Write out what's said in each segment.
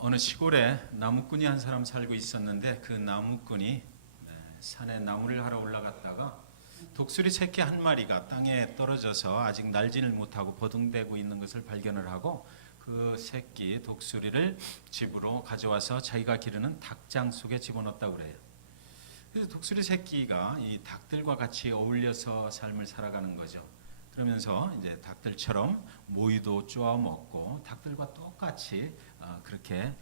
어느 시골에 나무꾼이 한 사람 살고 있었는데 그 나무꾼이 산에 나무를 하러 올라갔다가 독수리 새끼 한 마리가 땅에 떨어져서 아직 날지를 못하고 버둥대고 있는 것을 발견을 하고 그 새끼 독수리를 집으로 가져와서 자기가 기르는 닭장 속에 집어넣었다고 그래요. 그래서 독수리 새끼가 이 닭들과 같이 어울려서 삶을 살아가는 거죠. 그러면서 이제 닭들처럼 모이도 쪼아 먹고 닭들과 똑같이 그렇게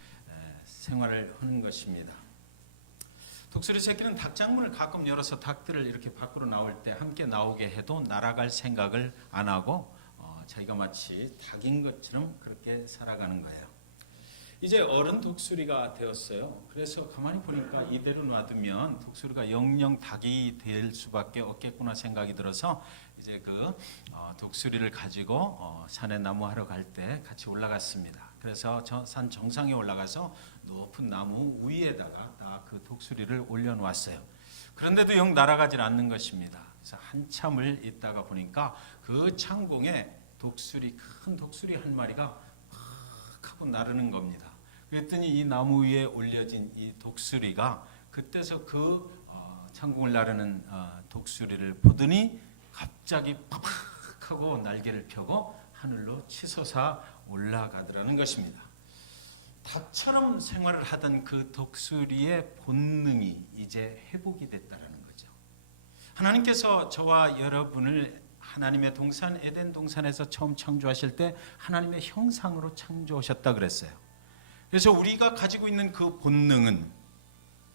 생활을 하는 것입니다. 독수리 새끼는 닭장문을 가끔 열어서 닭들을 이렇게 밖으로 나올 때 함께 나오게 해도 날아갈 생각을 안 하고 자기가 마치 닭인 것처럼 그렇게 살아가는 거예요. 이제 어른 독수리가 되었어요. 그래서 가만히 보니까 이대로 놔두면 독수리가 영영 닭이 될 수밖에 없겠구나 생각이 들어서 이제 그 독수리를 가지고 산에 나무하러 갈 때 같이 올라갔습니다. 그래서 산 정상에 올라가서 높은 나무 위에다가 딱 그 독수리를 올려놓았어요. 그런데도 영 날아가질 않는 것입니다. 그래서 한참을 있다가 보니까 그 창공에 큰 독수리 한 마리가 막 하고 나르는 겁니다. 그랬더니 이 나무 위에 올려진 이 독수리가 그때서 그 창공을 나르는 독수리를 보더니 갑자기 팍 하고 날개를 펴고 하늘로 치솟아 올라가더라는 것입니다. 닭처럼 생활을 하던 그 독수리의 본능이 이제 회복이 됐다는 거죠. 하나님께서 저와 여러분을 하나님의 동산 에덴 동산에서 처음 창조하실 때 하나님의 형상으로 창조하셨다 그랬어요. 그래서 우리가 가지고 있는 그 본능은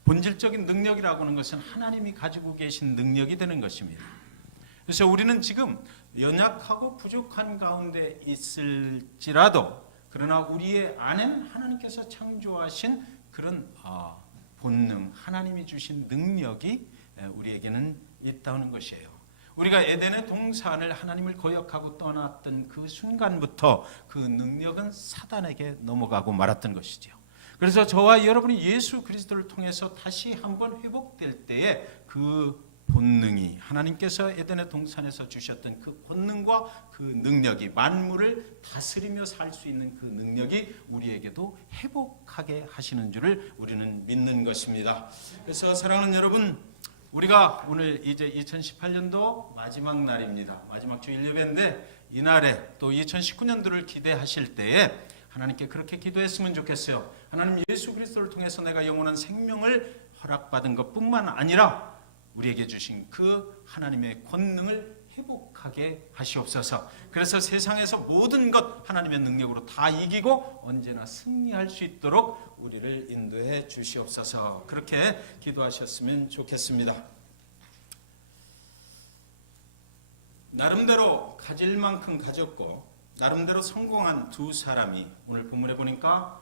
본질적인 능력이라고 하는 것은 하나님이 가지고 계신 능력이 되는 것입니다. 그래서 우리는 지금 연약하고 부족한 가운데 있을지라도 그러나 우리의 안엔 하나님께서 창조하신 그런 본능, 하나님이 주신 능력이 우리에게는 있다는 것이에요. 우리가 에덴의 동산을 하나님을 거역하고 떠났던 그 순간부터 그 능력은 사단에게 넘어가고 말았던 것이죠. 그래서 저와 여러분이 예수 그리스도를 통해서 다시 한번 회복될 때에 그 본능이 하나님께서 에덴의 동산에서 주셨던 그 본능과 그 능력이 만물을 다스리며 살 수 있는 그 능력이 우리에게도 회복하게 하시는 줄을 우리는 믿는 것입니다. 그래서 사랑하는 여러분, 우리가 오늘 이제 2018년도 마지막 날입니다. 마지막 주일 예배인데 이날에 또 2019년도를 기대하실 때에 하나님께 그렇게 기도했으면 좋겠어요. 하나님, 예수 그리스도를 통해서 내가 영원한 생명을 허락받은 것뿐만 아니라 우리에게 주신 그 하나님의 권능을 회복하게 하시옵소서. 그래서 세상에서 모든 것 하나님의 능력으로 다 이기고 언제나 승리할 수 있도록 우리를 인도해 주시옵소서. 그렇게 기도하셨으면 좋겠습니다. 나름대로 가질 만큼 가졌고 나름대로 성공한 두 사람이 오늘 본문에 보니까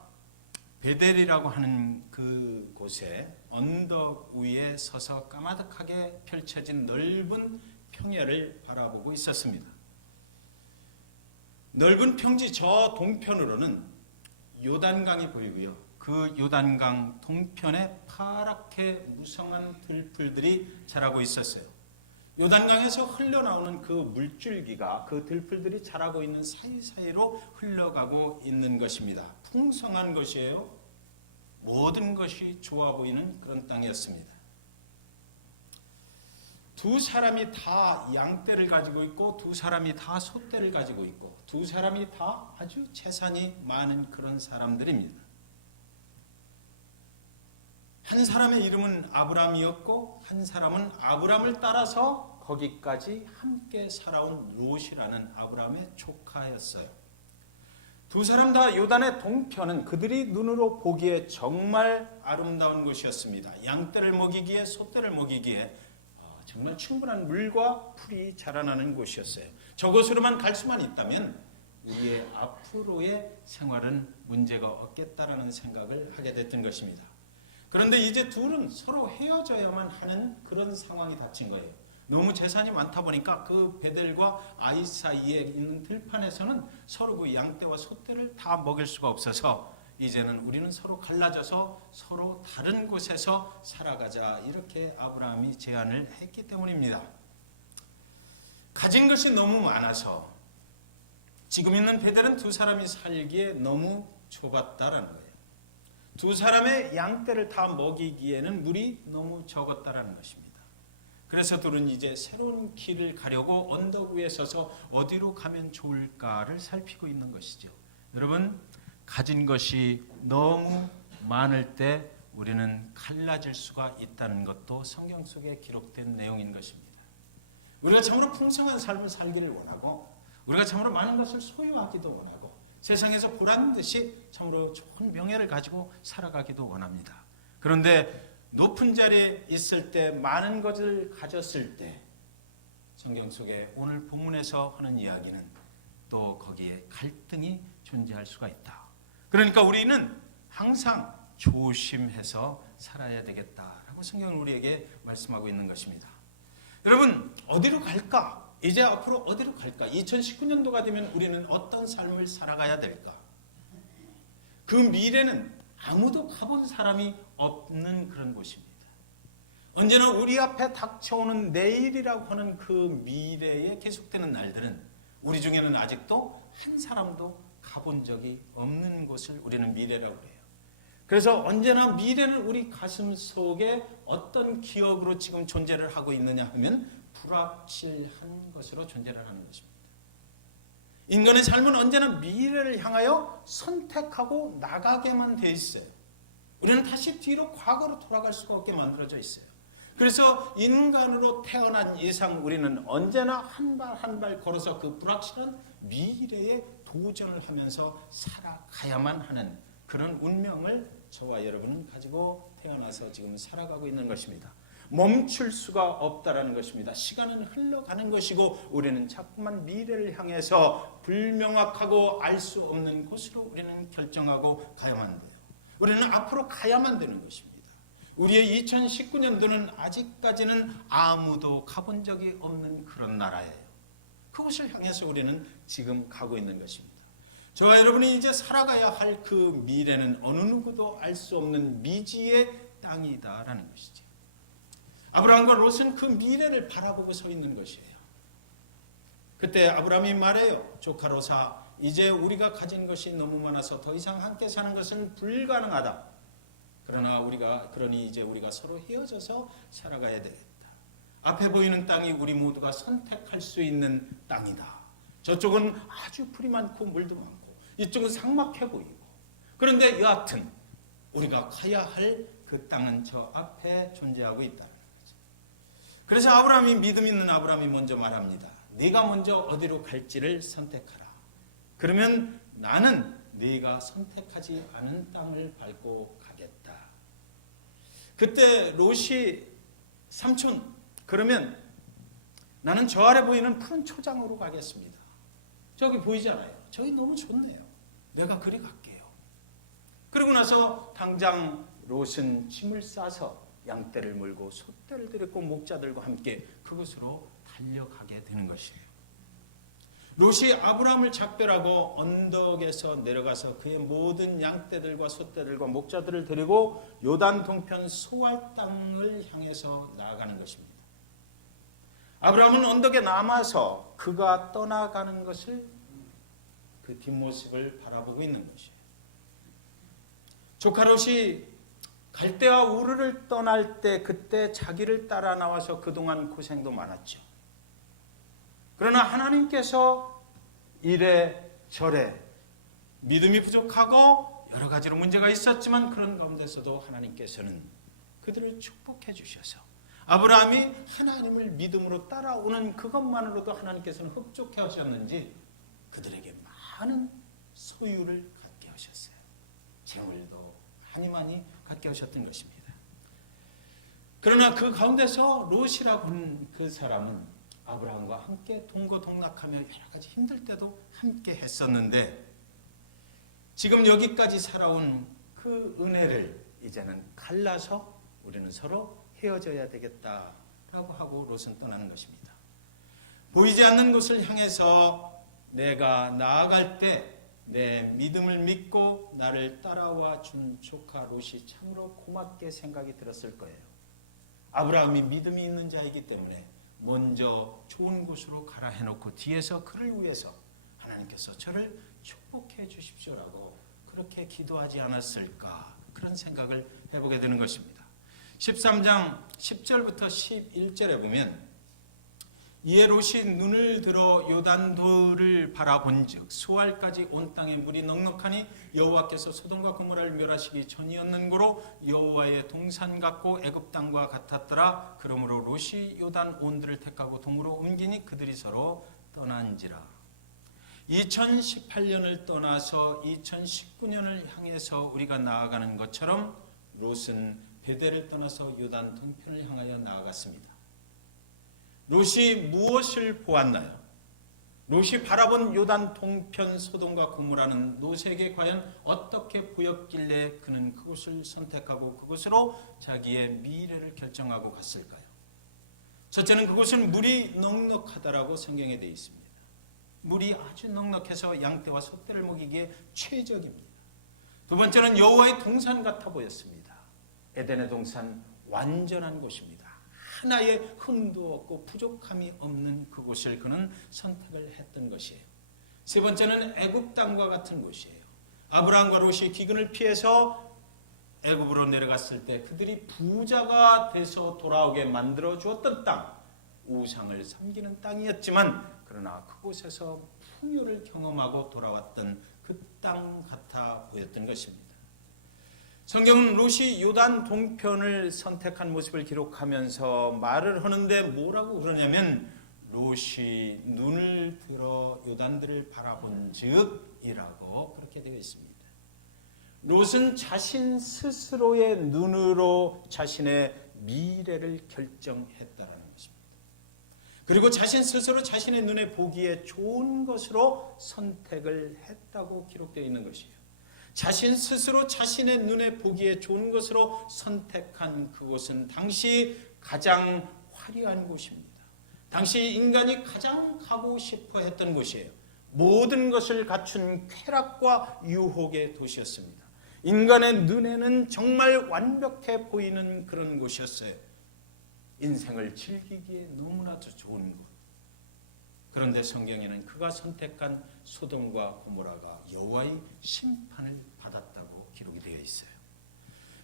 베델이라고 하는 그 곳에 언덕 위에 서서 까마득하게 펼쳐진 넓은 평야를 바라보고 있었습니다. 넓은 평지 저 동편으로는 요단강이 보이고요. 그 요단강 동편에 파랗게 무성한 들풀들이 자라고 있었어요. 요단강에서 흘러나오는 그 물줄기가 그 들풀들이 자라고 있는 사이사이로 흘러가고 있는 것입니다. 풍성한 것이에요. 모든 것이 좋아 보이는 그런 땅이었습니다. 두 사람이 다 양떼를 가지고 있고 두 사람이 다 소떼를 가지고 있고 두 사람이 다 아주 재산이 많은 그런 사람들입니다. 한 사람의 이름은 아브람이었고 한 사람은 아브람을 따라서 거기까지 함께 살아온 롯이라는 아브람의 조카였어요. 두 사람 다 요단의 동편은 그들이 눈으로 보기에 정말 아름다운 곳이었습니다. 양떼를 먹이기에 소떼를 먹이기에 정말 충분한 물과 풀이 자라나는 곳이었어요. 저곳으로만 갈 수만 있다면 우리의 앞으로의 생활은 문제가 없겠다라는 생각을 하게 됐던 것입니다. 그런데 이제 둘은 서로 헤어져야만 하는 그런 상황이 닥친 거예요. 너무 재산이 많다 보니까 그 베델과 아이 사이에 있는 들판에서는 서로 그 양떼와 소떼를 다 먹일 수가 없어서 이제는 우리는 서로 갈라져서 서로 다른 곳에서 살아가자, 이렇게 아브라함이 제안을 했기 때문입니다. 가진 것이 너무 많아서 지금 있는 베델은 두 사람이 살기에 너무 좁았다라는 거예요. 두 사람의 양떼를 다 먹이기에는 물이 너무 적었다라는 것입니다. 그래서 둘은 이제 새로운 길을 가려고 언덕 위에 서서 어디로 가면 좋을까를 살피고 있는 것이죠. 여러분, 가진 것이 너무 많을 때 우리는 갈라질 수가 있다는 것도 성경 속에 기록된 내용인 것입니다. 우리가 참으로 풍성한 삶을 살기를 원하고, 우리가 참으로 많은 것을 소유하기도 원하고, 세상에서 보란 듯이 참으로 좋은 명예를 가지고 살아가기도 원합니다. 그런데 높은 자리에 있을 때, 많은 것을 가졌을 때, 성경 속에 오늘 본문에서 하는 이야기는 또 거기에 갈등이 존재할 수가 있다. 그러니까 우리는 항상 조심해서 살아야 되겠다라고 성경은 우리에게 말씀하고 있는 것입니다. 여러분, 어디로 갈까? 이제 앞으로 어디로 갈까? 2019년도가 되면 우리는 어떤 삶을 살아가야 될까? 그 미래는 아무도 가본 사람이 없는 그런 곳입니다. 언제나 우리 앞에 닥쳐오는 내일이라고 하는 그 미래에 계속되는 날들은 우리 중에는 아직도 한 사람도 가본 적이 없는 곳을 우리는 미래라고 해요. 그래서 언제나 미래는 우리 가슴 속에 어떤 기억으로 지금 존재를 하고 있느냐 하면 불확실한 것으로 존재를 하는 것입니다. 인간의 삶은 언제나 미래를 향하여 선택하고 나가게만 돼 있어요. 우리는 다시 뒤로 과거로 돌아갈 수가 없게 만들어져 있어요. 그래서 인간으로 태어난 이상 우리는 언제나 한 발 한 발 걸어서 그 불확실한 미래에 도전을 하면서 살아가야만 하는 그런 운명을 저와 여러분은 가지고 태어나서 지금 살아가고 있는 것입니다. 멈출 수가 없다라는 것입니다. 시간은 흘러가는 것이고 우리는 자꾸만 미래를 향해서 불명확하고 알 수 없는 곳으로 우리는 결정하고 가야만 돼요. 우리는 앞으로 가야만 되는 것입니다. 우리의 2019년도는 아직까지는 아무도 가본 적이 없는 그런 나라예요. 그곳을 향해서 우리는 지금 가고 있는 것입니다. 저와 여러분이 이제 살아가야 할 그 미래는 어느 누구도 알 수 없는 미지의 땅이다라는 것이지. 아브라함과 롯은 그 미래를 바라보고 서 있는 것이에요. 그때 아브라함이 말해요. 조카 롯아, 이제 우리가 가진 것이 너무 많아서 더 이상 함께 사는 것은 불가능하다. 그러니 이제 우리가 서로 헤어져서 살아가야 되겠다. 앞에 보이는 땅이 우리 모두가 선택할 수 있는 땅이다. 저쪽은 아주 풀이 많고 물도 많고 이쪽은 삭막해 보이고, 그런데 여하튼 우리가 가야 할 그 땅은 저 앞에 존재하고 있다는 거죠. 그래서 아브라함이, 믿음 있는 아브라함이 먼저 말합니다. 네가 먼저 어디로 갈지를 선택하라. 그러면 나는 네가 선택하지 않은 땅을 밟고 가겠다. 그때 롯이 삼촌, 그러면 나는 저 아래 보이는 푸른 초장으로 가겠습니다. 저기 보이잖아요. 저기 너무 좋네요. 내가 그리 갈게요. 그러고 나서 당장 롯은 짐을 싸서 양떼를 몰고 솥대를 들였고 목자들과 함께 그곳으로 달려가게 되는 것이에요. 롯이 아브라함을 작별하고 언덕에서 내려가서 그의 모든 양떼들과 솥대들과 목자들을 데리고 요단 동편 소알 땅을 향해서 나아가는 것입니다. 아브라함은 언덕에 남아서 그가 떠나가는 것을, 그 뒷모습을 바라보고 있는 것이에요. 조카 롯이 갈대아 우르를 떠날 때 그때 자기를 따라 나와서 그동안 고생도 많았죠. 그러나 하나님께서 이래저래 믿음이 부족하고 여러 가지로 문제가 있었지만 그런 가운데서도 하나님께서는 그들을 축복해 주셔서 아브라함이 하나님을 믿음으로 따라오는 그것만으로도 하나님께서는 흡족해 하셨는지 그들에게 많은 소유를 갖게 하셨어요. 재물도 많이 갖게 하셨던 것입니다. 그러나 그 가운데서 롯이라고 하는 그 사람은 아브라함과 함께 동거동락하며 여러 가지 힘들 때도 함께 했었는데 지금 여기까지 살아온 그 은혜를 이제는 갈라서 우리는 서로 헤어져야 되겠다라고 하고 롯은 떠나는 것입니다. 보이지 않는 곳을 향해서 내가 나아갈 때 내 믿음을 믿고 나를 따라와 준 조카 롯이 참으로 고맙게 생각이 들었을 거예요. 아브라함이 믿음이 있는 자이기 때문에 먼저 좋은 곳으로 가라 해놓고 뒤에서 그를 위해서 하나님께서 저를 축복해 주십시오라고 그렇게 기도하지 않았을까, 그런 생각을 해보게 되는 것입니다. 13장 10절부터 11절에 보면 이에 롯이 눈을 들어 요단도를 바라본즉 수알까지 온 땅에 물이 넉넉하니 여호와께서 소돔과 고모라를 멸하시기 전이었는 고로 여호와의 동산 같고 애굽 땅과 같았더라. 그러므로 롯이 요단 온들을 택하고 동으로 옮기니 그들이 서로 떠난지라. 2018년을 떠나서 2019년을 향해서 우리가 나아가는 것처럼 롯은 베델을 떠나서 요단 동편을 향하여 나아갔습니다. 롯이 무엇을 보았나요? 롯이 바라본 요단 동편 소돔과 고모라는 롯에게 과연 어떻게 보였길래 그는 그곳을 선택하고 그곳으로 자기의 미래를 결정하고 갔을까요? 첫째는 그곳은 물이 넉넉하다라고 성경에 되어 있습니다. 물이 아주 넉넉해서 양떼와 소떼를 먹이기에 최적입니다. 두 번째는 여호와의 동산 같아 보였습니다. 에덴의 동산 완전한 곳입니다. 하나의 흠도 없고 부족함이 없는 그곳을 그는 선택을 했던 것이에요. 세 번째는 애굽 땅과 같은 곳이에요. 아브라함과 롯이 기근을 피해서 애굽으로 내려갔을 때 그들이 부자가 돼서 돌아오게 만들어 주었던 땅, 우상을 섬기는 땅이었지만 그러나 그곳에서 풍요를 경험하고 돌아왔던 그 땅 같아 보였던 것입니다. 성경은 롯이 요단 동편을 선택한 모습을 기록하면서 말을 하는데 뭐라고 그러냐면 롯이 눈을 들어 요단들을 바라본 즉이라고 그렇게 되어 있습니다. 롯은 자신 스스로의 눈으로 자신의 미래를 결정했다라는 것입니다. 그리고 자신 스스로 자신의 눈에 보기에 좋은 것으로 선택을 했다고 기록되어 있는 것이에요. 자신 스스로 자신의 눈에 보기에 좋은 것으로 선택한 그곳은 당시 가장 화려한 곳입니다. 당시 인간이 가장 가고 싶어 했던 곳이에요. 모든 것을 갖춘 쾌락과 유혹의 도시였습니다. 인간의 눈에는 정말 완벽해 보이는 그런 곳이었어요. 인생을 즐기기에 너무나도 좋은 곳. 그런데 성경에는 그가 선택한 소돔과 고모라가 여호와의 심판을 받았다고 기록이 되어 있어요.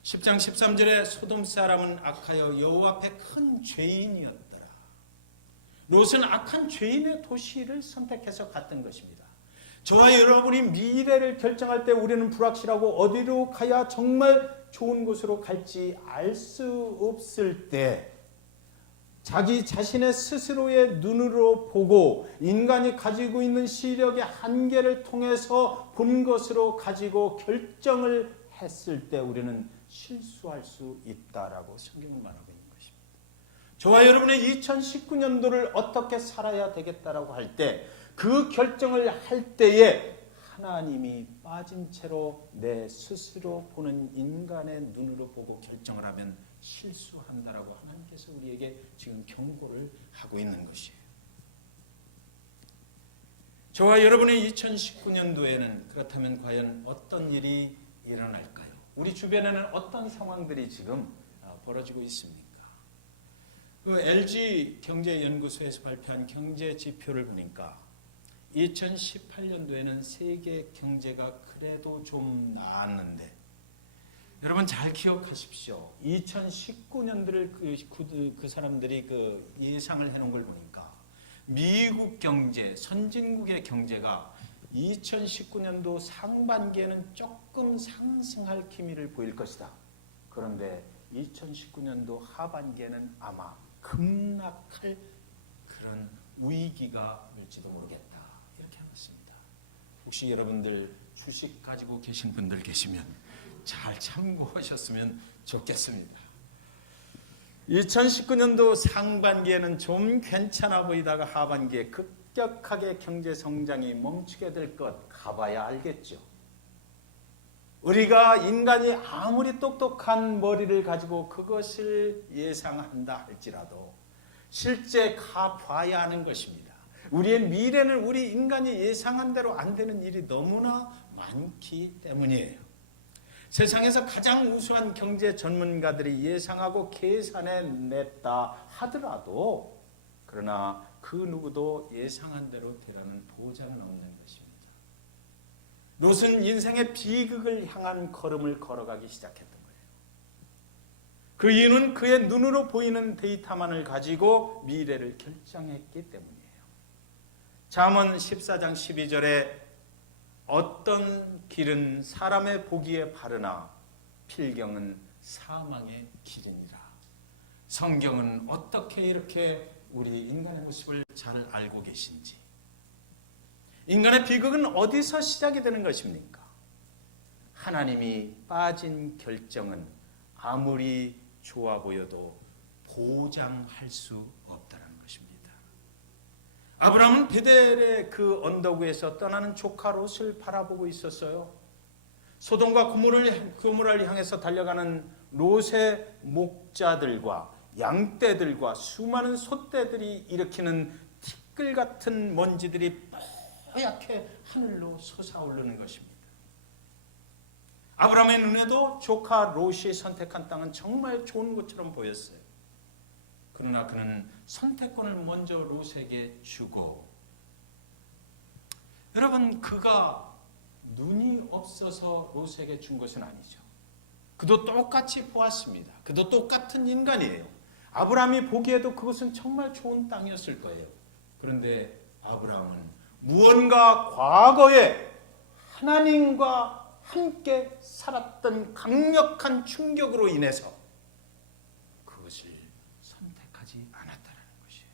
10장 13절에 소돔 사람은 악하여 여호와 앞에 큰 죄인이었더라. 롯은 악한 죄인의 도시를 선택해서 갔던 것입니다. 저와 여러분이 미래를 결정할 때 우리는 불확실하고 어디로 가야 정말 좋은 곳으로 갈지 알 수 없을 때 자기 자신의 스스로의 눈으로 보고 인간이 가지고 있는 시력의 한계를 통해서 본 것으로 가지고 결정을 했을 때 우리는 실수할 수 있다라고 성경은 말하고 있는 것입니다. 저와 여러분의 2019년도를 어떻게 살아야 되겠다라고 할 때 그 결정을 할 때에 하나님이 빠진 채로 내 스스로 보는 인간의 눈으로 보고 결정을 하면 실수한다라고 하나님께서 우리에게 지금 경고를 하고 있는 것이에요. 저와 여러분의 2019년도에는 그렇다면 과연 어떤 일이 일어날까요? 우리 주변에는 어떤 상황들이 지금 벌어지고 있습니까? 그 LG 경제연구소에서 발표한 경제 지표를 보니까 2018년도에는 세계 경제가 그래도 좀 나았는데 여러분 잘 기억하십시오. 2019년도를 그 사람들이 그 예상을 해놓은 걸 보니까 미국 경제, 선진국의 경제가 2019년도 상반기에는 조금 상승할 기미를 보일 것이다. 그런데 2019년도 하반기에는 아마 급락할 그런 위기가 올지도 모르겠다. 이렇게 하겠습니다. 혹시 여러분들 주식 가지고 계신 분들 계시면 잘 참고하셨으면 좋겠습니다. 2019년도 상반기에는 좀 괜찮아 보이다가 하반기에 급격하게 경제 성장이 멈추게 될 것 가봐야 알겠죠. 우리가 인간이 아무리 똑똑한 머리를 가지고 그것을 예상한다 할지라도 실제 가봐야 하는 것입니다. 우리의 미래는 우리 인간이 예상한 대로 안 되는 일이 너무나 많기 때문이에요. 세상에서 가장 우수한 경제 전문가들이 예상하고 계산해 냈다 하더라도 그러나 그 누구도 예상한 대로 되라는 보장은 없는 것입니다. 롯은 인생의 비극을 향한 걸음을 걸어가기 시작했던 거예요. 그 이유는 그의 눈으로 보이는 데이터만을 가지고 미래를 결정했기 때문이에요. 잠언 14장 12절에 어떤 길은 사람의 보기에 바르나 필경은 사망의 길이니라. 성경은 어떻게 이렇게 우리 인간의 모습을 잘 알고 계신지. 인간의 비극은 어디서 시작이 되는 것입니까? 하나님이 빠진 결정은 아무리 좋아 보여도 보장할 수 없다는 것입니다. 아브라함은 베델의 그 언덕 위에서 떠나는 조카 롯을 바라보고 있었어요. 소돔과 고모라를 향해서 달려가는 롯의 목자들과 양떼들과 수많은 솥대들이 일으키는 티끌 같은 먼지들이 뽀얗게 하늘로 솟아오르는 것입니다. 아브라함의 눈에도 조카 롯이 선택한 땅은 정말 좋은 것처럼 보였어요. 그러나 그는 선택권을 먼저 롯에게 주고, 여러분, 그가 눈이 없어서 롯에게 준 것은 아니죠. 그도 똑같이 보았습니다. 그도 똑같은 인간이에요. 아브라함이 보기에도 그것은 정말 좋은 땅이었을 거예요. 그런데 아브라함은 무언가 과거에 하나님과 함께 살았던 강력한 충격으로 인해서 그것을 선택하지 않았다는 것이에요.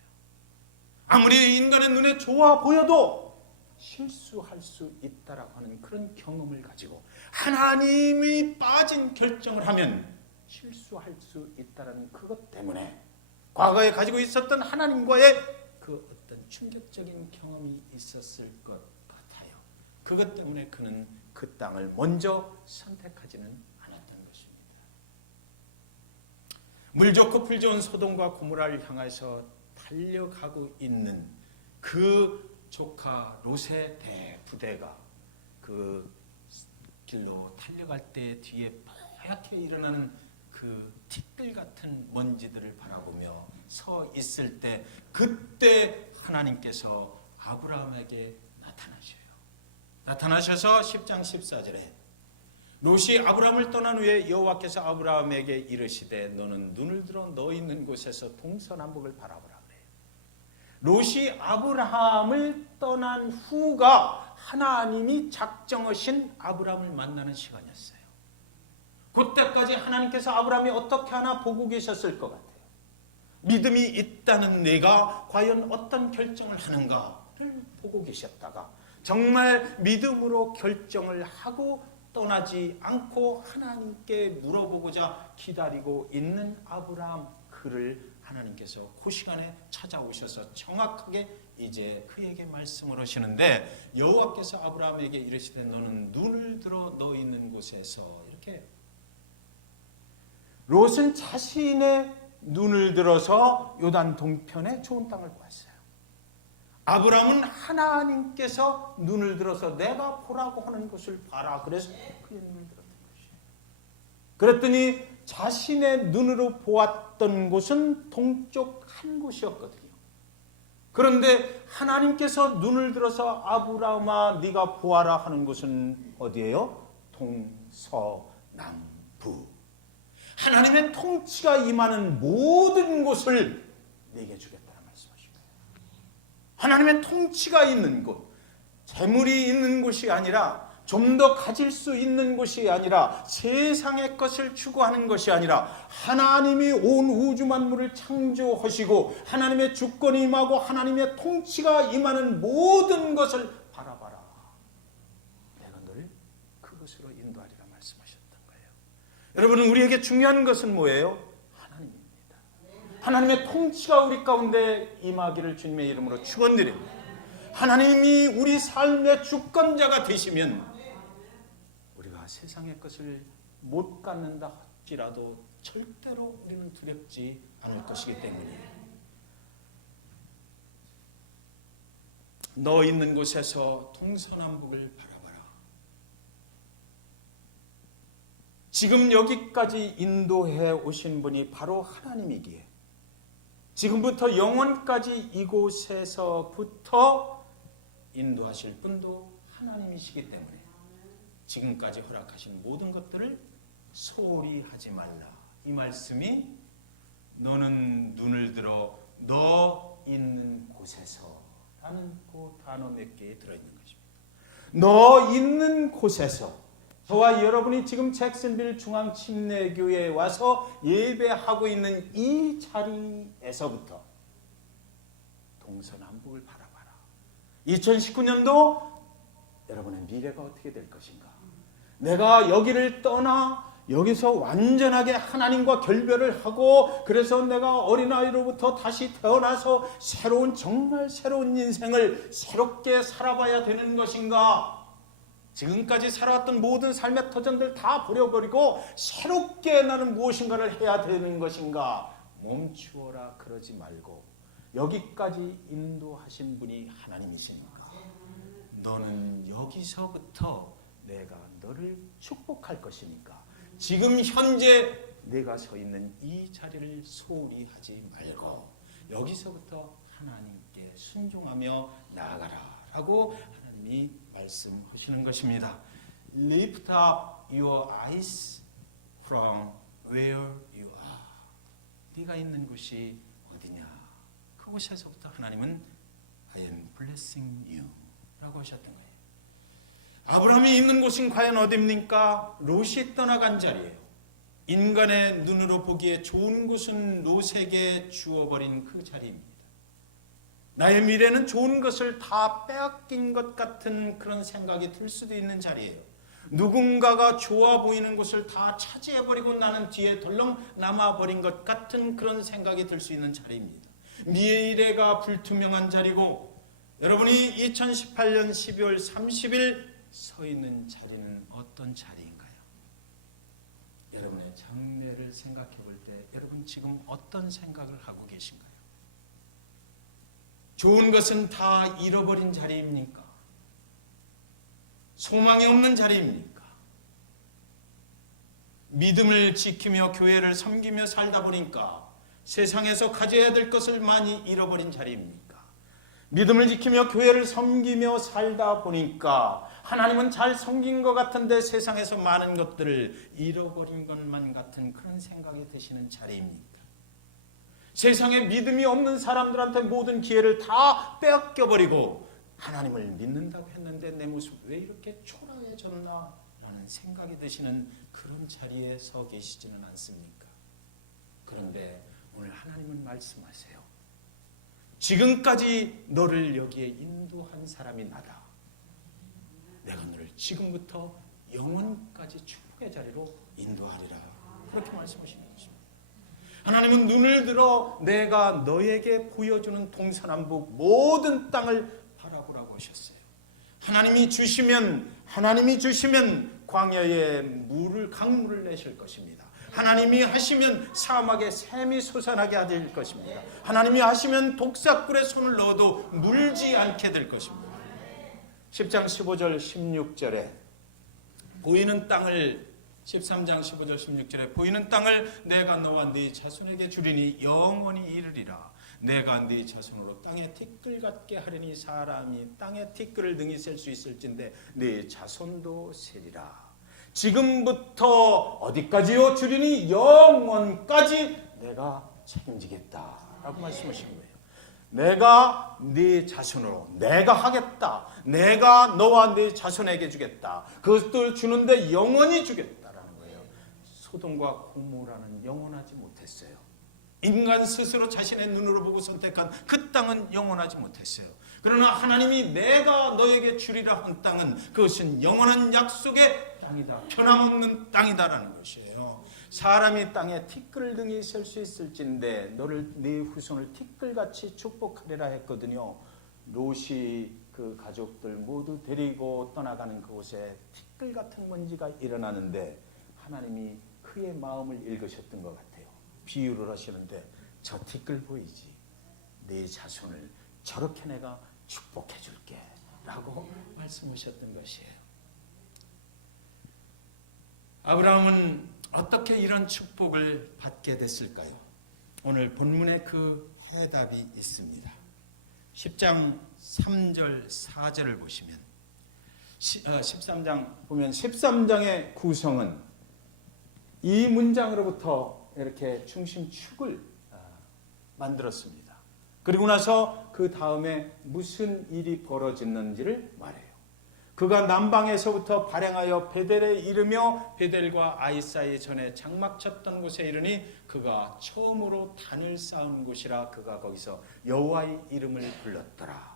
아무리 인간의 눈에 좋아 보여도 실수할 수 있다라고 하는 그런 경험을 가지고 하나님이 빠진 결정을 하면 실수할 수 있다라는 그것 때문에 과거에 가지고 있었던 하나님과의 그 어떤 충격적인 경험이 있었을 것 같아요. 그것 때문에 그는 그 땅을 먼저 선택하지는 않았던 것입니다. 물 좋고 풀 좋은 소돔과 고모라를 향해서 달려가고 있는 그 조카 롯의 대부대가 그 길로 달려갈 때 뒤에 뽀얗게 일어나는 그 티끌 같은 먼지들을 바라보며 서 있을 때 그때 하나님께서 아브라함에게 나타나셔서 10장 14절에 롯이 아브라함을 떠난 후에 여호와께서 아브라함에게 이르시되 너는 눈을 들어 너 있는 곳에서 동서남북을 바라보라 그래요. 롯이 아브라함을 떠난 후가 하나님이 작정하신 아브라함을 만나는 시간이었어요. 그때까지 하나님께서 아브라함이 어떻게 하나 보고 계셨을 것 같아요. 믿음이 있다는 내가 과연 어떤 결정을 하는가를 보고 계셨다가 정말 믿음으로 결정을 하고 떠나지 않고 하나님께 물어보고자 기다리고 있는 아브라함, 그를 하나님께서 그 시간에 찾아오셔서 정확하게 이제 그에게 말씀을 하시는데 여호와께서 아브라함에게 이르시되 너는 눈을 들어 너 있는 곳에서, 이렇게 롯은 자신의 눈을 들어서 요단 동편의 좋은 땅을 보았어요. 아브라함은 하나님께서 눈을 들어서 내가 보라고 하는 것을 봐라, 그래서 그의 눈을 들었던 것이에요. 그랬더니 자신의 눈으로 보았던 곳은 동쪽 한 곳이었거든요. 그런데 하나님께서 눈을 들어서 아브라함아 네가 보아라 하는 곳은 어디예요? 동서남북. 하나님의 통치가 임하는 모든 곳을 내게 주겠다는 말씀하십니다. 하나님의 통치가 있는 곳, 재물이 있는 곳이 아니라, 좀 더 가질 수 있는 곳이 아니라, 세상의 것을 추구하는 것이 아니라 하나님이 온 우주 만물을 창조하시고 하나님의 주권이 임하고 하나님의 통치가 임하는 모든 것을 바라봐라. 내가 너를 그것으로 인도하리라 말씀하셨던 거예요. 여러분, 우리에게 중요한 것은 뭐예요? 하나님입니다. 하나님의 통치가 우리 가운데 임하기를 주님의 이름으로 축원드립니다. 하나님이 우리 삶의 주권자가 되시면 우리가 세상의 것을 못 갖는다 할지라도 절대로 우리는 두렵지 않을 것이기 때문이에요. 너 있는 곳에서 동서남북을 바라봐라. 지금 여기까지 인도해 오신 분이 바로 하나님이기에 지금부터 영원까지 이곳에서부터 인도하실 분도 하나님이시기 때문에 지금까지 허락하신 모든 것들을 소홀히 하지 말라. 이 말씀이 너는 눈을 들어 너 있는 곳에서 라는 그 단어 몇 개에 들어있는 것입니다. 너 있는 곳에서, 저와 여러분이 지금 잭슨빌 중앙 침례교회에 와서 예배하고 있는 이 자리에서부터 동서남북을 바라봐라. 2019년도 여러분의 미래가 어떻게 될 것인가? 내가 여기를 떠나 여기서 완전하게 하나님과 결별을 하고, 그래서 내가 어린아이로부터 다시 태어나서 정말 새로운 인생을 새롭게 살아봐야 되는 것인가? 지금까지 살아왔던 모든 삶의 터전들 다 버려버리고 새롭게 나는 무엇인가를 해야 되는 것인가? 멈추어라. 그러지 말고 여기까지 인도하신 분이 하나님이시니까 너는 여기서부터 내가 너를 축복할 것이니까 지금 현재 내가 서 있는 이 자리를 소홀히 하지 말고 여기서부터 하나님께 순종하며 나아가라 라고 하나님이 말씀하시는 것입니다. Lift up your eyes from where you are. 네가 있는 곳이 어디냐? 그곳에서부터 하나님은 I am blessing you 라고 하셨던 거예요. 아브라함이 있는 곳은 과연 어디입니까? 롯이 떠나간 자리예요. 인간의 눈으로 보기에 좋은 곳은 롯에게 주어버린 그 자리입니다. 나의 미래는 좋은 것을 다 빼앗긴 것 같은 그런 생각이 들 수도 있는 자리예요. 누군가가 좋아 보이는 곳을 다 차지해버리고 나는 뒤에 덜렁 남아버린 것 같은 그런 생각이 들 수 있는 자리입니다. 미래가 불투명한 자리고, 여러분이 2018년 12월 30일 서 있는 자리는 어떤 자리인가요? 여러분의 장래를 생각해 볼 때 여러분 지금 어떤 생각을 하고 계신가요? 좋은 것은 다 잃어버린 자리입니까? 소망이 없는 자리입니까? 믿음을 지키며 교회를 섬기며 살다 보니까 세상에서 가져야 될 것을 많이 잃어버린 자리입니까? 믿음을 지키며 교회를 섬기며 살다 보니까 하나님은 잘 섬긴 것 같은데 세상에서 많은 것들을 잃어버린 것만 같은 그런 생각이 드시는 자리입니까? 세상에 믿음이 없는 사람들한테 모든 기회를 다 빼앗겨버리고 하나님을 믿는다고 했는데 내 모습 왜 이렇게 초라해졌나 라는 생각이 드시는 그런 자리에 서 계시지는 않습니까? 그런데 오늘 하나님은 말씀하세요. 지금까지 너를 여기에 인도한 사람이 나다. 내가 너를 지금부터 영원까지 축복의 자리로 인도하리라. 그렇게 말씀하시는 것입니다. 하나님은 눈을 들어 내가 너에게 보여주는 동서남북 모든 땅을 바라보라고 하셨어요. 하나님이 주시면 광야에 강물을 내실 것입니다. 하나님이 하시면 사막에 샘이 솟아나게 하실 것입니다. 하나님이 하시면 독사꿀에 손을 넣어도 물지 않게 될 것입니다. 10장 15절 16절에 보이는 땅을 13장 15절 16절에 보이는 땅을 내가 너와 네 자손에게 주리니 영원히 이르리라. 내가 네 자손으로 땅에 티끌 같게 하리니 사람이 땅에 티끌을 능히 셀 수 있을진데 네 자손도 세리라. 지금부터 어디까지요? 주리니 영원까지 내가 책임지겠다라고 말씀하신 거예요. 내가 네 자손으로 내가 하겠다. 내가 너와 네 자손에게 주겠다. 그것들 주는데 영원히 주겠다라는 거예요. 소돔과 고모라는 영원하지 못했어요. 인간 스스로 자신의 눈으로 보고 선택한 그 땅은 영원하지 못했어요. 그러나 하나님이 내가 너에게 주리라 한 땅은 그것은 영원한 약속의 땅이다. 변함없는 땅이다라는 것이에요. 사람이 땅에 티끌 등이 셀 수 있을진데 너를 네 후손을 티끌같이 축복하리라 했거든요. 롯이 그 가족들 모두 데리고 떠나가는 그곳에 티끌 같은 먼지가 일어나는데 하나님이 그의 마음을 읽으셨던 것 같아요. 비유를 하시는데 저 티끌 보이지? 네 자손을 저렇게 내가 축복해 줄게 라고 말씀하셨던 것이에요. 아브라함은 어떻게 이런 축복을 받게 됐을까요? 오늘 본문에 그 해답이 있습니다. 10장 3절 4절을 보시면 13장 보면 13장의 구성은 이 문장으로부터 이렇게 중심축을 만들었습니다. 그리고 나서 그 다음에 무슨 일이 벌어졌는지를 말해요. 그가 남방에서부터 발행하여 베델에 이르며 베델과 아이 사이 전에 장막 쳤던 곳에 이르니 그가 처음으로 단을 쌓은 곳이라 그가 거기서 여호와의 이름을 불렀더라.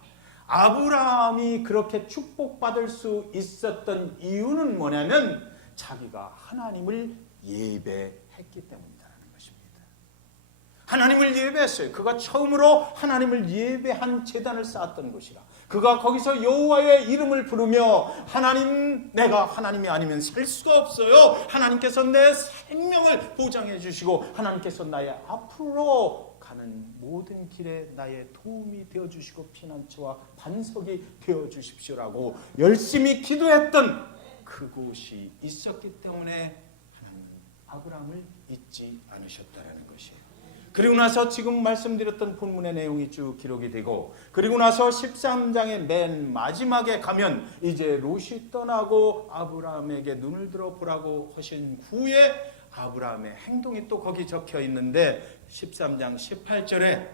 아브라함이 그렇게 축복받을 수 있었던 이유는 뭐냐면 자기가 하나님을 예배했기 때문이라는 것입니다. 하나님을 예배했어요. 그가 처음으로 하나님을 예배한 제단을 쌓았던 곳이라. 그가 거기서 여호와의 이름을 부르며 하나님, 내가 하나님이 아니면 살 수가 없어요. 하나님께서 내 생명을 보장해 주시고 하나님께서 나의 앞으로 가는 모든 길에 나의 도움이 되어 주시고 피난처와 반석이 되어 주십시오라고 열심히 기도했던 그곳이 있었기 때문에 하나님은 아브라함을 잊지 않으셨다라는 것이에요. 그리고 나서 지금 말씀드렸던 본문의 내용이 쭉 기록이 되고, 그리고 나서 13장의 맨 마지막에 가면 이제 롯이 떠나고 아브라함에게 눈을 들어 보라고 하신 후에 아브라함의 행동이 또 거기 적혀 있는데 13장 18절에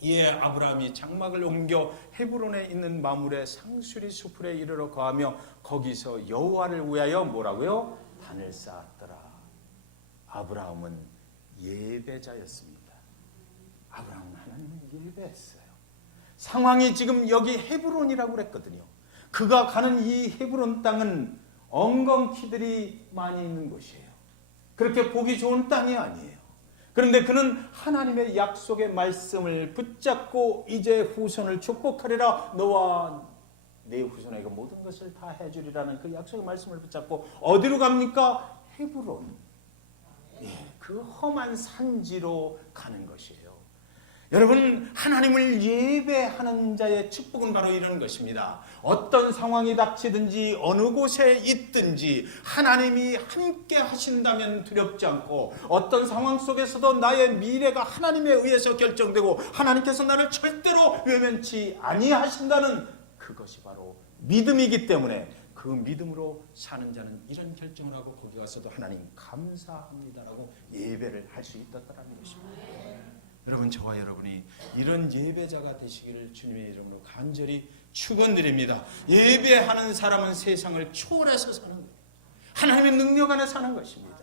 이에 아브라함이 장막을 옮겨 헤브론에 있는 마물의 상수리 수풀에 이르러 거하며 거기서 여호와를 위하여 뭐라고요? 단을 쌓았더라. 아브라함은 예배자였습니다. 아브라함은 하나님을 예배했어요. 상황이 지금 여기 헤브론이라고 그랬거든요. 그가 가는 이 헤브론 땅은 엉겅퀴들이 많이 있는 곳이에요. 그렇게 보기 좋은 땅이 아니에요. 그런데 그는 하나님의 약속의 말씀을 붙잡고 이제 후손을 축복하리라, 너와 내 후손에게 모든 것을 다 해주리라는 그 약속의 말씀을 붙잡고 어디로 갑니까? 헤브론. 그 험한 산지로 가는 것이에요. 여러분, 하나님을 예배하는 자의 축복은 바로 이런 것입니다. 어떤 상황이 닥치든지 어느 곳에 있든지 하나님이 함께 하신다면 두렵지 않고, 어떤 상황 속에서도 나의 미래가 하나님에 의해서 결정되고 하나님께서 나를 절대로 외면치 아니하신다는 그것이 바로 믿음이기 때문에 그 믿음으로 사는 자는 이런 결정을 하고 거기 가서도 하나님 감사합니다라고 예배를 할 수 있었다는 것입니다. 여러분, 저와 여러분이 이런 예배자가 되시기를 주님의 이름으로 간절히 축원드립니다. 예배하는 사람은 세상을 초월해서 사는 거예요. 하나님의 능력 안에 사는 것입니다.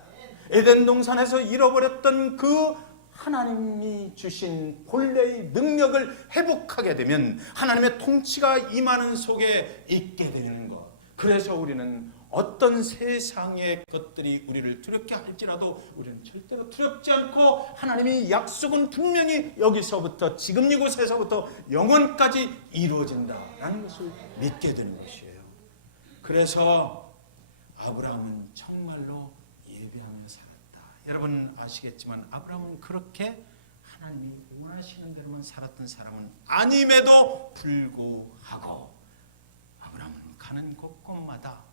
에덴 동산에서 잃어버렸던 그 하나님이 주신 본래의 능력을 회복하게 되면 하나님의 통치가 임하는 속에 있게 되는 것. 그래서 우리는 어떤 세상의 것들이 우리를 두렵게 할지라도 우리는 절대로 두렵지 않고 하나님의 약속은 분명히 여기서부터, 지금 이곳에서부터 영원까지 이루어진다라는 것을 믿게 되는 것이에요. 그래서 아브라함은 정말로 예배하며 살았다. 여러분 아시겠지만 아브라함은 그렇게 하나님이 원하시는 대로만 살았던 사람은 아님에도 불구하고 아브라함은 가는 곳곳마다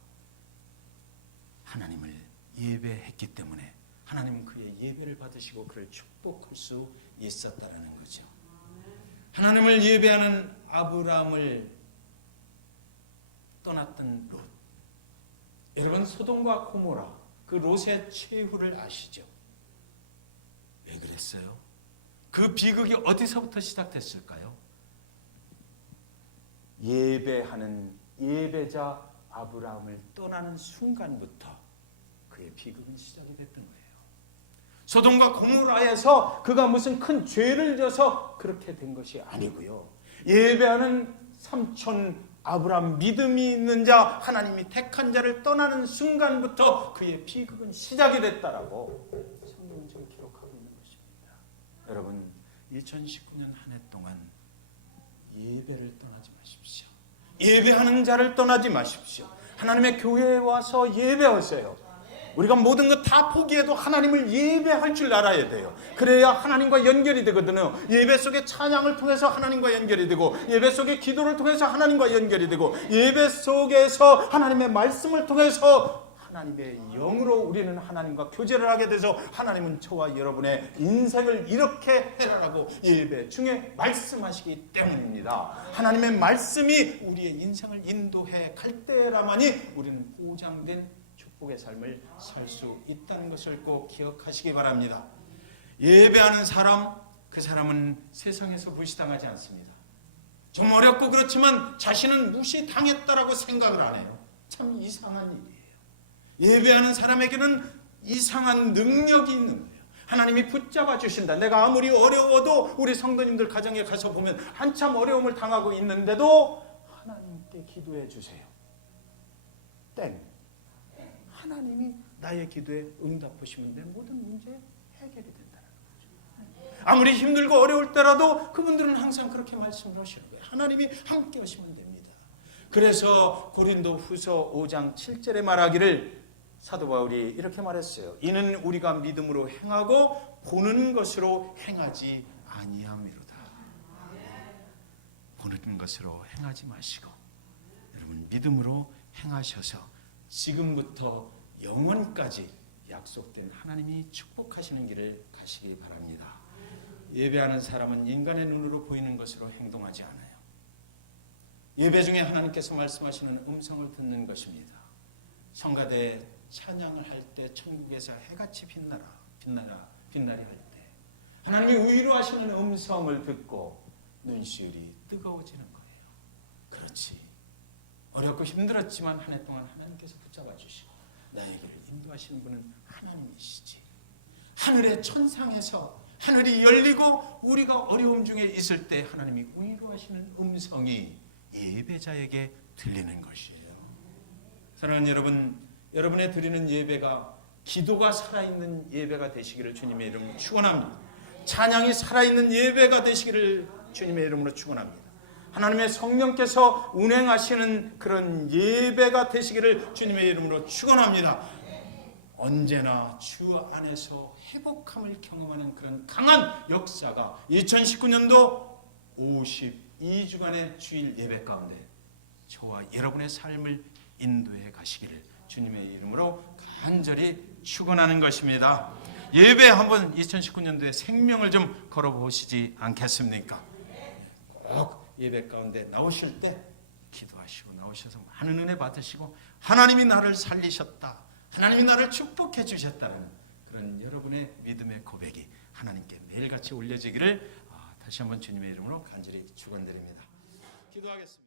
하나님을 예배했기 때문에 하나님은 그의 예배를 받으시고 그를 축복할 수 있었다라는 거죠. 하나님을 예배하는 아브라함을 떠났던 롯. 여러분, 소돔과 고모라 그 롯의 최후를 아시죠? 왜 그랬어요? 그 비극이 어디서부터 시작됐을까요? 예배하는 예배자 아브라함을 떠나는 순간부터 그의 비극은 시작이 됐던 거예요. 소돔과 고모라에서 그가 무슨 큰 죄를 져서 그렇게 된 것이 아니고요. 예배하는 삼촌 아브라함, 믿음이 있는 자, 하나님이 택한 자를 떠나는 순간부터 그의 비극은 시작이 됐다라고 성경은 지금 기록하고 있는 것입니다. 여러분, 2019년 한 해 동안 예배를 떠나지 마십시오. 예배하는 자를 떠나지 마십시오. 하나님의 교회에 와서 예배하세요. 우리가 모든 것 다 포기해도 하나님을 예배할 줄 알아야 돼요. 그래야 하나님과 연결이 되거든요. 예배 속에 찬양을 통해서 하나님과 연결이 되고, 예배 속에 기도를 통해서 하나님과 연결이 되고, 예배 속에서 하나님의 말씀을 통해서 하나님의 영으로 우리는 하나님과 교제를 하게 돼서 하나님은 저와 여러분의 인생을 이렇게 해라라고 예배 중에 말씀하시기 때문입니다. 하나님의 말씀이 우리의 인생을 인도해 갈 때라만이 우리는 보장된 축복의 삶을 살 수 있다는 것을 꼭 기억하시기 바랍니다. 예배하는 사람, 그 사람은 세상에서 무시당하지 않습니다. 좀 어렵고 그렇지만 자신은 무시당했다라고 생각을 안 해요. 참 이상한 일이에요. 예배하는 사람에게는 이상한 능력이 있는 거예요. 하나님이 붙잡아 주신다. 내가 아무리 어려워도 우리 성도님들 가정에 가서 보면 한참 어려움을 당하고 있는데도 하나님께 기도해 주세요. 땡. 하나님이 나의 기도에 응답하시면 내 모든 문제 해결이 된다는 거죠. 아무리 힘들고 어려울 때라도 그분들은 항상 그렇게 말씀을 하시는 거예요. 하나님이 함께 하시면 됩니다. 그래서 고린도후서 5장 7절에 말하기를 사도 바울이 이렇게 말했어요. 이는 우리가 믿음으로 행하고 보는 것으로 행하지 아니함이로다. 보는 것으로 행하지 마시고 여러분 믿음으로 행하셔서 지금부터 영원까지 약속된 하나님이 축복하시는 길을 가시기 바랍니다. 예배하는 사람은 인간의 눈으로 보이는 것으로 행동하지 않아요. 예배 중에 하나님께서 말씀하시는 음성을 듣는 것입니다. 성가대 찬양을 할 때 천국에서 해같이 빛나리 할 때 하나님이 위로하시는 음성을 듣고 눈시울이 뜨거워지는 거예요. 그렇지. 어렵고 힘들었지만 한 해 동안 하나님께서 붙잡아 주시고 나의 길을 인도하시는 분은 하나님이시지. 하늘의 천상에서 하늘이 열리고 우리가 어려움 중에 있을 때 하나님이 위로하시는 음성이 예배자에게 들리는 것이에요. 사랑하는 여러분, 여러분의 드리는 예배가 기도가 살아있는 예배가 되시기를 주님의 이름으로 축원합니다. 찬양이 살아있는 예배가 되시기를 주님의 이름으로 축원합니다. 하나님의 성령께서 운행하시는 그런 예배가 되시기를 주님의 이름으로 축원합니다. 언제나 주 안에서 회복함을 경험하는 그런 강한 역사가 2019년도 52주간의 주일 예배 가운데 저와 여러분의 삶을 인도해 가시기를 주님의 이름으로 간절히 축원하는 것입니다. 예배 한번 2019년도에 생명을 좀 걸어보시지 않겠습니까? 꼭 예배 가운데 나오실 때 기도하시고 나오셔서 많은 은혜 받으시고 하나님이 나를 살리셨다, 하나님이 나를 축복해 주셨다는 그런 여러분의 믿음의 고백이 하나님께 매일같이 올려지기를 다시 한번 주님의 이름으로 간절히 축원드립니다. 기도하겠습니다.